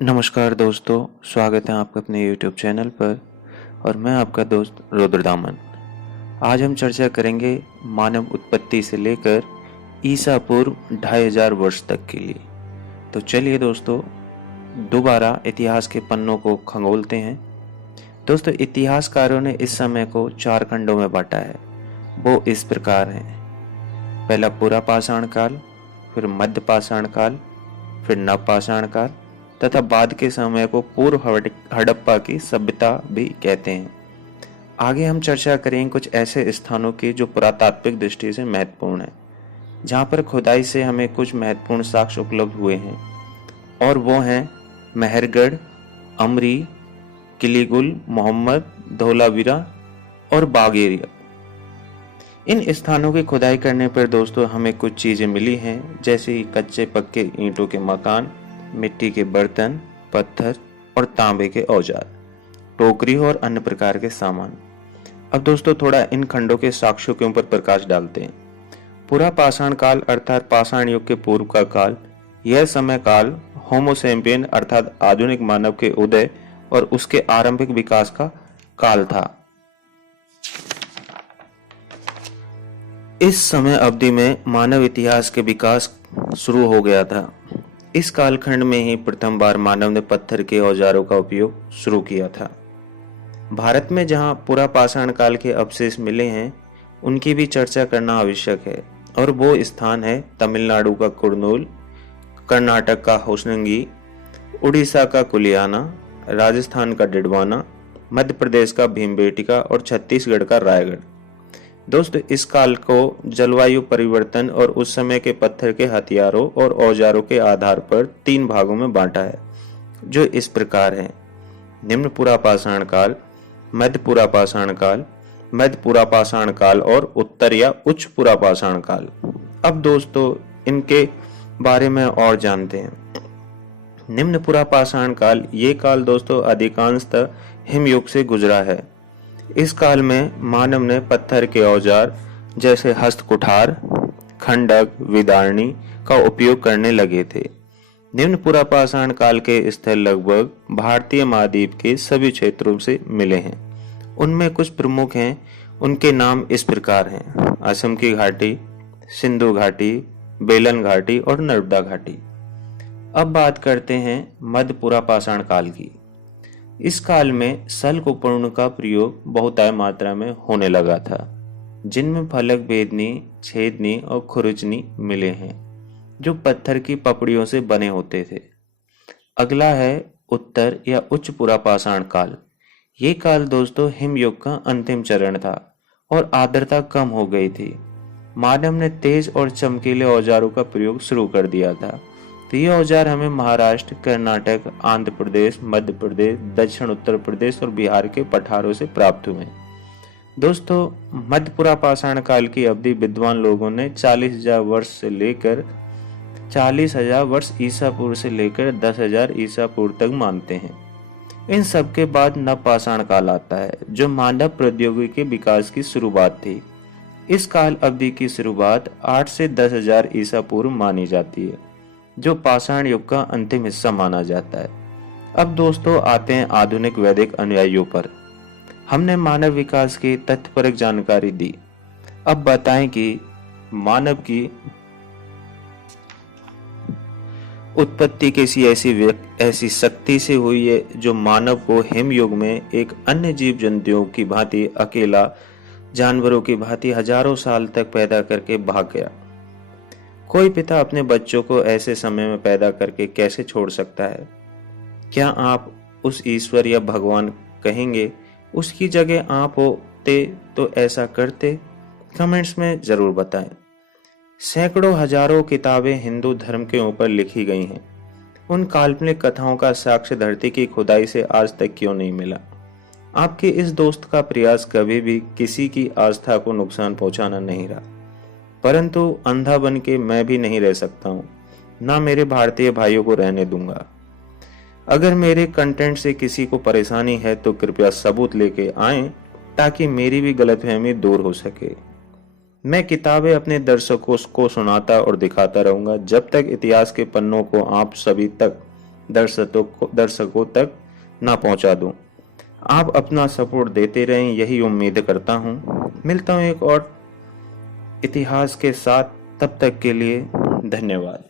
नमस्कार दोस्तों, स्वागत है आपका अपने YouTube चैनल पर। और मैं आपका दोस्त रुद्रदामन। आज हम चर्चा करेंगे मानव उत्पत्ति से लेकर ईसा पूर्व 2500 वर्ष तक के लिए। तो चलिए दोस्तों, दोबारा इतिहास के पन्नों को खंगोलते हैं। दोस्तों, इतिहासकारों ने इस समय को 4 खंडों में बांटा है। वो इस प्रकार हैं: पहला पूरा पाषाण काल, फिर मध्य पाषाण काल, फिर नव पाषाण काल तथा बाद के समय को पूर्व हड़प्पा की सभ्यता भी कहते हैं। आगे हम चर्चा करेंगे कुछ ऐसे स्थानों की जो पुरातात्विक दृष्टि से महत्वपूर्ण है, जहाँ पर खुदाई से हमें कुछ महत्वपूर्ण साक्ष्य उपलब्ध हुए हैं, और वो हैं मेहरगढ़, अमरी, किलीगुल, मोहम्मद, धोलावीरा और बागेरिया। इन स्थानों की खुदाई करने पर दोस्तों हमें कुछ चीजें मिली हैं, जैसे कच्चे पक्के ईंटों के मकान, मिट्टी के बर्तन, पत्थर और तांबे के औजार, टोकरी और अन्य प्रकार के सामान। अब दोस्तों थोड़ा इन खंडों के साक्ष्यों के ऊपर प्रकाश डालते हैं। पूरा पाषाण काल अर्थात पाषाण युग के पूर्व का काल, यह समय काल होमोसेपियन अर्थात आधुनिक मानव के उदय और उसके आरंभिक विकास का काल था। इस समय अवधि में मानव इतिहास के विकास शुरू हो गया था। इस कालखंड में ही प्रथम बार मानव ने पत्थर के औजारों का उपयोग शुरू किया था। भारत में जहां पूरा पाषाण काल के अवशेष मिले हैं, उनकी भी चर्चा करना आवश्यक है, और वो स्थान है तमिलनाडु का कुरनूल, कर्नाटक का होशंगी, उड़ीसा का कुलियाना, राजस्थान का डिडवाना, मध्य प्रदेश का भीमबेटका और छत्तीसगढ़ का रायगढ़। दोस्तों, इस काल को जलवायु परिवर्तन और उस समय के पत्थर के हथियारों और औजारों के आधार पर 3 भागों में बांटा है, जो इस प्रकार हैं: निम्न पुरा पाषाण काल, मध्य पुरा पाषाण काल, मध्य पुरा पाषाण काल और उत्तर या उच्च पुरा पाषाण काल। अब दोस्तों इनके बारे में और जानते हैं। निम्न पुरा पाषाण काल, ये काल दोस्तों अधिकांशतः हिमयुग से गुजरा है। इस काल में मानव ने पत्थर के औजार जैसे हस्त कुठार, खंडक, विदारणी का उपयोग करने लगे थे। निम्न पुरा पाषाण काल के स्थल लगभग भारतीय महाद्वीप के सभी क्षेत्रों से मिले हैं। उनमें कुछ प्रमुख हैं, उनके नाम इस प्रकार हैं: असम की घाटी, सिंधु घाटी, बेलन घाटी और नर्मदा घाटी। अब बात करते हैं मध्य पुरा पाषाण काल की। इस काल में शल्कउपकरणों का प्रयोग बहुतायत मात्रा में होने लगा था, जिनमें फलक भेदनी, छेदनी और खुरचनी मिले हैं, जो पत्थर की पपड़ियों से बने होते थे। अगला है उत्तर या उच्च पुरा पाषाण काल। ये काल दोस्तों हिमयुग का अंतिम चरण था और आर्द्रता कम हो गई थी। मानव ने तेज और चमकीले औजारों का प्रयोग शुरू कर दिया था। तो ये औजार हमें महाराष्ट्र, कर्नाटक, आंध्र प्रदेश, मध्य प्रदेश, दक्षिण उत्तर प्रदेश और बिहार के पठारों से प्राप्त हुए। दोस्तों, मध्य पुरा पाषाण काल की अवधि विद्वान लोगों ने 40,000 वर्ष से लेकर 40,000 वर्ष ईसा पूर्व से लेकर 10,000 ईसा पूर्व तक मानते हैं। इन सब के बाद नव पाषाण काल आता है, जो मानव प्रौद्योगिकी के विकास की शुरुआत थी। इस काल अवधि की शुरुआत 8 से 10,000 ईसा पूर्व मानी जाती है, जो पाषाण युग का अंतिम हिस्सा माना जाता है। अब दोस्तों आते हैं आधुनिक वैदिक अनुयायियों पर। हमने मानव विकास की तथ्यपरक जानकारी दी। अब बताएं कि मानव की उत्पत्ति किसी ऐसी शक्ति से हुई है, जो मानव को हिमयुग में एक अन्य जीव जंतुओं की भांति अकेला, जानवरों की भांति हजारों साल तक पैदा करके भाग गया। कोई पिता अपने बच्चों को ऐसे समय में पैदा करके कैसे छोड़ सकता है? क्या आप उस ईश्वर या भगवान कहेंगे? उसकी जगह आप होते तो ऐसा करते? कमेंट्स में जरूर बताएं। सैकड़ों हजारों किताबें हिंदू धर्म के ऊपर लिखी गई हैं। उन काल्पनिक कथाओं का साक्ष्य धरती की खुदाई से आज तक क्यों नहीं मिला? आपके इस दोस्त का प्रयास कभी भी किसी की आस्था को नुकसान पहुंचाना नहीं रहा, परंतु अंधा बन के मैं भी नहीं रह सकता हूँ, ना मेरे भारतीय भाइयों को रहने दूंगा। अगर मेरे कंटेंट से किसी को परेशानी है तो कृपया सबूत लेके आएं, ताकि मेरी भी गलतफहमी दूर हो सके। मैं किताबें अपने दर्शकों को सुनाता और दिखाता रहूंगा, जब तक इतिहास के पन्नों को आप सभी तक दर्शकों तक ना पहुंचा दूं। आप अपना सपोर्ट देते रहें, यही उम्मीद करता हूं। मिलता हूं एक और इतिहास के साथ, तब तक के लिए धन्यवाद।